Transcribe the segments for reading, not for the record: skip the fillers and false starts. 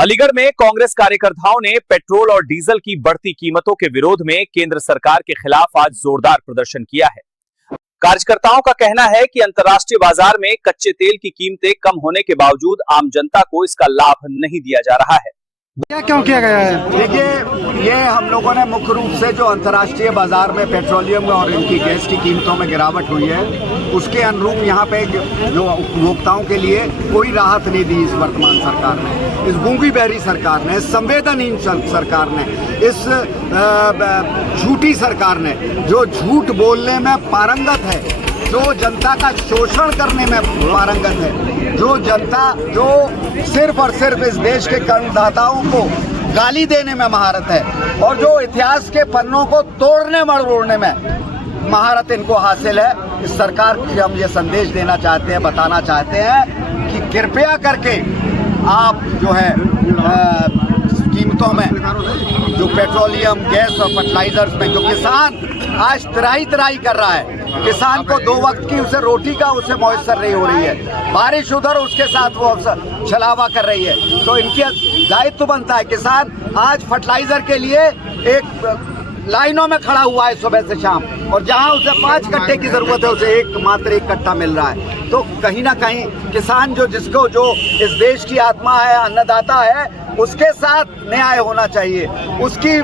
अलीगढ़ में कांग्रेस कार्यकर्ताओं ने पेट्रोल और डीजल की बढ़ती कीमतों के विरोध में केंद्र सरकार के खिलाफ आज जोरदार प्रदर्शन किया है। कार्यकर्ताओं का कहना है कि अंतर्राष्ट्रीय बाजार में कच्चे तेल की कीमतें कम होने के बावजूद आम जनता को इसका लाभ नहीं दिया जा रहा है। क्या क्यों किया गया है? देखिए, ये हम लोगों ने मुख्य रूप से जो अंतर्राष्ट्रीय बाजार में पेट्रोलियम और इनकी गैस की कीमतों में गिरावट हुई है, उसके अनुरूप यहाँ पे जो उपभोक्ताों के लिए कोई राहत नहीं दी इस वर्तमान सरकार ने, इस गूंगी बहरी सरकार ने, इस संवेदनहीन सरकार ने, इस झूठी सरकार ने, जो झूठ बोलने में पारंगत है, जो जनता का शोषण करने में पारंगत है, जो सिर्फ और सिर्फ इस देश के करदाताओं को गाली देने में महारत है और जो इतिहास के पन्नों को तोड़ने मरोड़ने में महारत इनको हासिल है। इस सरकार को हम ये संदेश देना चाहते हैं, बताना चाहते हैं कि कृपया करके आप जो है कीमतों में, जो पेट्रोलियम, गैस और फर्टिलाइजर्स में जो किसान आज त्राही कर रहा है, किसान को 2 वक्त की उसे रोटी का उसे मौसर नहीं हो रही है, बारिश उधर उसके साथ वो छलावा कर रही है, तो इनके दायित्व बनता है। किसान आज फर्टिलाइजर के लिए एक लाइनों में खड़ा हुआ है सुबह से शाम, और जहां उसे 5 कट्टे की जरूरत है उसे मात्र एक कट्टा मिल रहा है। तो कहीं ना कहीं किसान जो इस देश की आत्मा है, अन्नदाता है, उसके साथ न्याय होना चाहिए, उसकी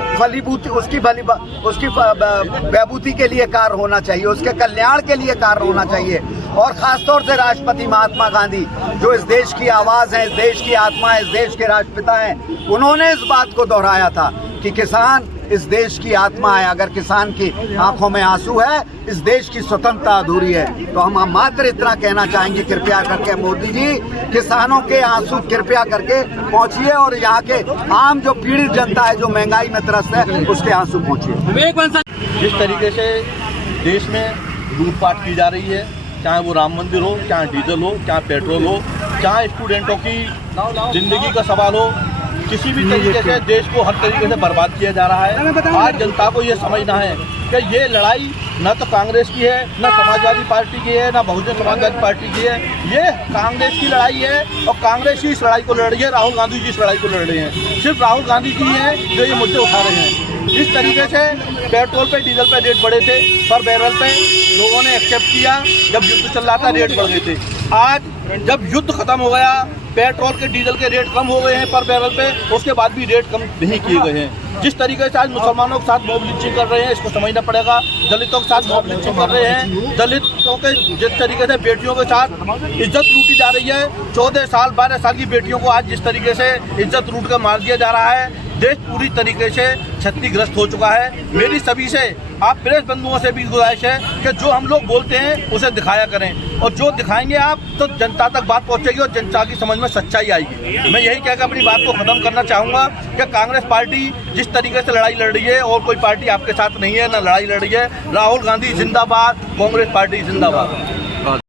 बहबूदी के लिए कार्य होना चाहिए, उसके कल्याण के लिए कार्य होना चाहिए। और खासतौर से राष्ट्रपति महात्मा गांधी, जो इस देश की आवाज़ है, इस देश की आत्मा है, इस देश के राष्ट्रपिता हैं, उन्होंने इस बात को दोहराया था कि किसान इस देश की आत्मा है। अगर किसान की आंखों में आंसू है, इस देश की स्वतंत्रता अधूरी है। तो हम मात्र इतना कहना चाहेंगे, कृपया करके मोदी जी, किसानों के आंसू कृपया करके पहुंचिए और यहाँ के आम जो पीड़ित जनता है, जो महंगाई में त्रस्त है, उसके आंसू पहुंचिए। जिस तरीके से देश में लूटपाट की जा रही है, चाहे वो राम मंदिर हो, चाहे डीजल हो, चाहे पेट्रोल हो, चाहे स्टूडेंटों की जिंदगी का सवाल हो, किसी भी तरीके से देश को हर तरीके से बर्बाद किया जा रहा है। आज जनता को ये समझना है कि ये लड़ाई न तो कांग्रेस की है, न समाजवादी पार्टी की है, न बहुजन समाजवादी पार्टी की है, ये कांग्रेस की लड़ाई है और कांग्रेस ही इस लड़ाई को लड़ रही है। राहुल गांधी जी इस लड़ाई को लड़ रहे हैं, सिर्फ राहुल गांधी जी हैं जो ये मुद्दे उठा रहे हैं। इस तरीके से पेट्रोल पे, डीजल पे रेट बढ़े थे, पर बैरल पे लोगों ने एक्सेप्ट किया, जब युद्ध चल रहा था रेट बढ़ गए थे। आज जब युद्ध खत्म हो गया, पेट्रोल के, डीजल के रेट कम हो गए हैं पर बैरल पे, उसके बाद भी रेट कम नहीं किए गए हैं। जिस तरीके से आज मुसलमानों के साथ मॉब लिंचिंग कर रहे हैं, इसको समझना पड़ेगा। दलितों के साथ मॉब लिंचिंग कर रहे हैं, दलितों के जिस तरीके से बेटियों के साथ इज्जत लूटी जा रही है, 14 साल 12 साल की बेटियों को आज जिस तरीके से इज्जत लूट कर मार दिया जा रहा है, देश पूरी तरीके से क्षतिग्रस्त हो चुका है। मेरी सभी से, आप प्रेस बंधुओं से भी गुजारिश है कि जो हम लोग बोलते हैं उसे दिखाया करें, और जो दिखाएंगे आप तो जनता तक बात पहुंचेगी और जनता की समझ में सच्चाई आएगी। मैं यही कहकर अपनी बात को खत्म करना चाहूँगा कि कांग्रेस पार्टी जिस तरीके से लड़ाई लड़ रही है, और कोई पार्टी आपके साथ नहीं है, ना लड़ाई लड़ रही है। राहुल गांधी जिंदाबाद, कांग्रेस पार्टी जिंदाबाद।